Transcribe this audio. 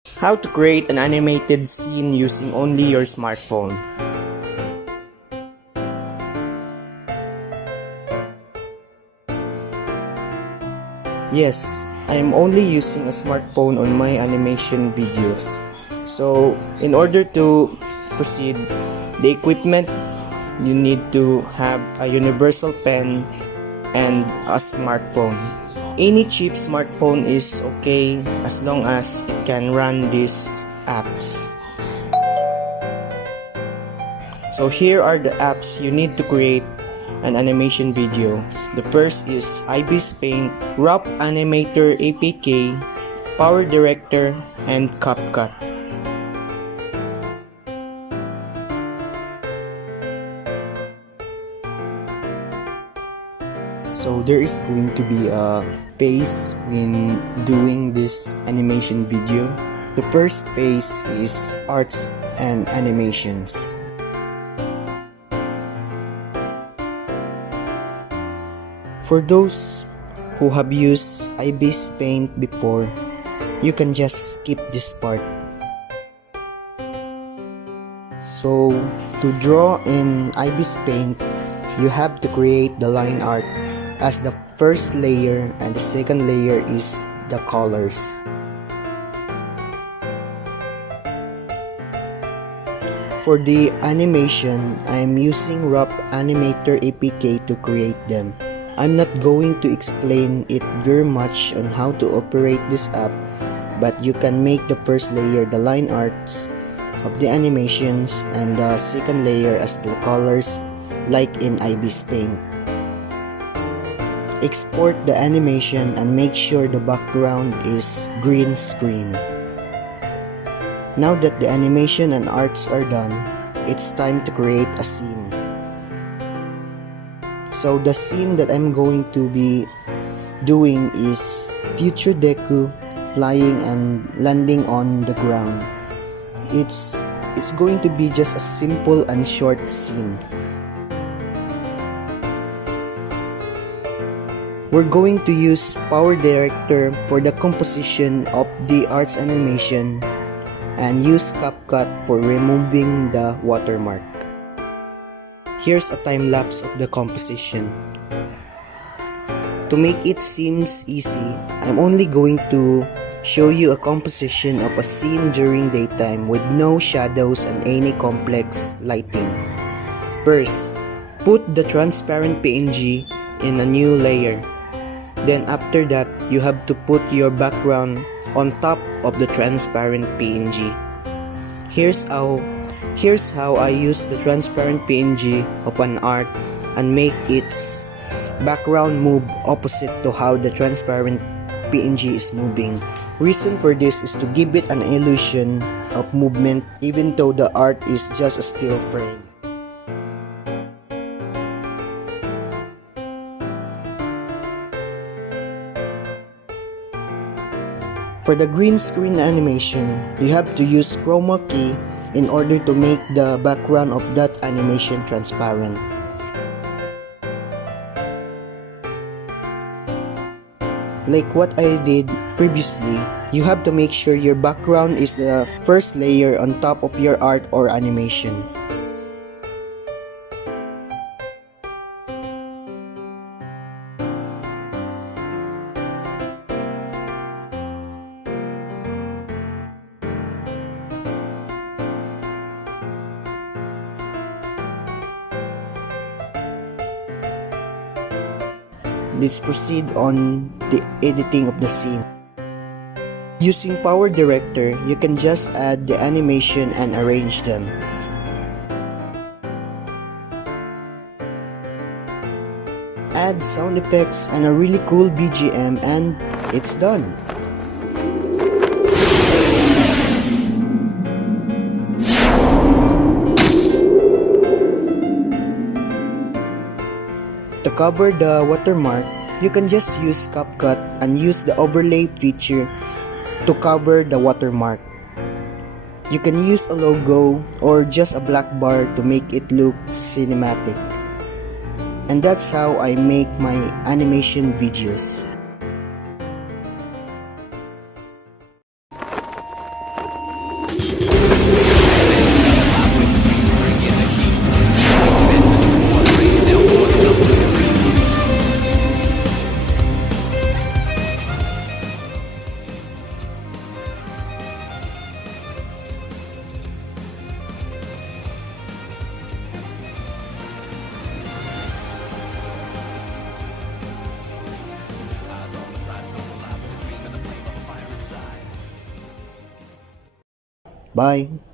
How to create an animated scene using only your smartphone. Yes, I'm only using a smartphone on my animation videos. So, in order to proceed, the equipment, you need to have a universal pen and a smartphone. Any cheap smartphone is okay as long as it can run these apps. So here are the apps you need to create an animation video. The first is ibis Paint, Wrap Animator APK, Power Director, and CapCut. So there is going to be a phase when doing this animation video. The first phase is arts and animations. For those who have used ibis Paint before, you can just skip this part. So to draw in ibis Paint, you have to create the line art as the first layer, and the second layer is the colors. For the animation, I am using Wrap Animator APK to create them. I'm not going to explain it very much on how to operate this app, but you can make the first layer the line arts of the animations and the second layer as the colors like in ibis Paint. Export the animation and make sure the background is green screen. Now that the animation and arts are done, it's time to create a scene. So the scene that I'm going to be doing is future Deku flying and landing on the ground. It's going to be just a simple and short scene. We're going to use Power Director for the composition of the arts animation and use CapCut for removing the watermark. Here's a time lapse of the composition. To make it seems easy, I'm only going to show you a composition of a scene during daytime with no shadows and any complex lighting. First, put the transparent PNG in a new layer. Then after that, you have to put your background on top of the transparent PNG. Here's how I use the transparent PNG of an art and make its background move opposite to how the transparent PNG is moving. Reason for this is to give it an illusion of movement even though the art is just a still frame. For the green screen animation, you have to use chroma key in order to make the background of that animation transparent. Like what I did previously, you have to make sure your background is the first layer on top of your art or animation. Let's proceed on the editing of the scene. Using Power Director, you can just add the animation and arrange them. Add sound effects and a really cool BGM and it's done. To cover the watermark, you can just use CapCut and use the overlay feature to cover the watermark. You can use a logo or just a black bar to make it look cinematic. And that's how I make my animation videos. Bye!